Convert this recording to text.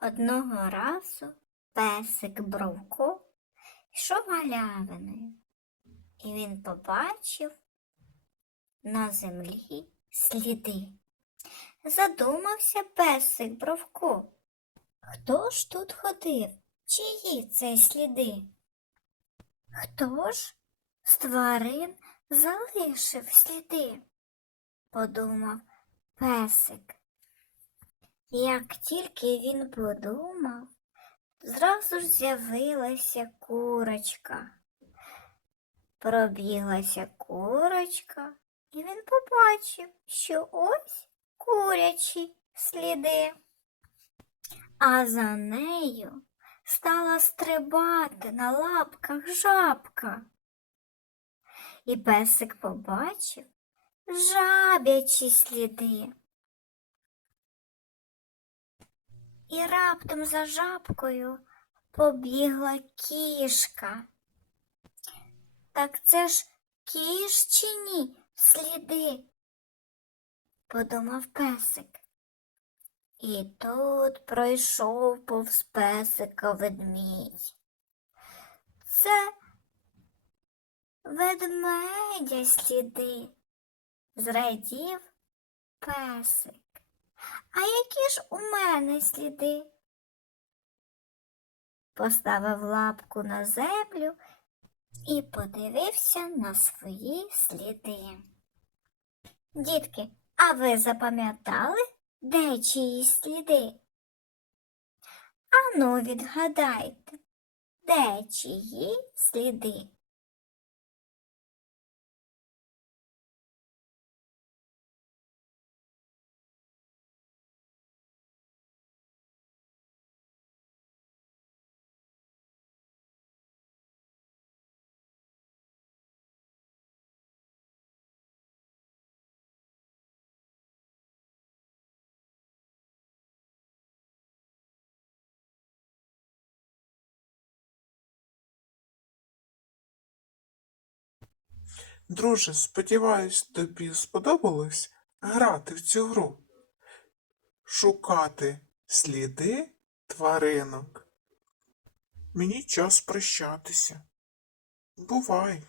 Одного разу песик Бровко йшов галявиною, і він побачив на землі сліди. Задумався песик Бровко. Хто ж тут ходив? Чиї це сліди? Хто ж з тварин залишив сліди? подумав песик. Як тільки він подумав, зразу ж з'явилася курочка. Пробіглася курочка, і він побачив, що ось курячі сліди. А за нею стала стрибати на лапках жабка. І песик побачив жабячі сліди. І раптом за жабкою побігла кішка. Так це ж кішчині сліди, подумав песик. І тут пройшов повз песика ведмідь. Це ведмедя сліди, зрадів песик. Які ж у мене сліди? Поставив лапку на землю і подивився на свої сліди. Дітки, а ви запам'ятали, де чиїсь сліди? Ану, відгадайте, де чиї сліди? Друже, сподіваюсь, тобі сподобалось грати в цю гру. Шукати сліди тваринок. Мені час прощатися. Бувай!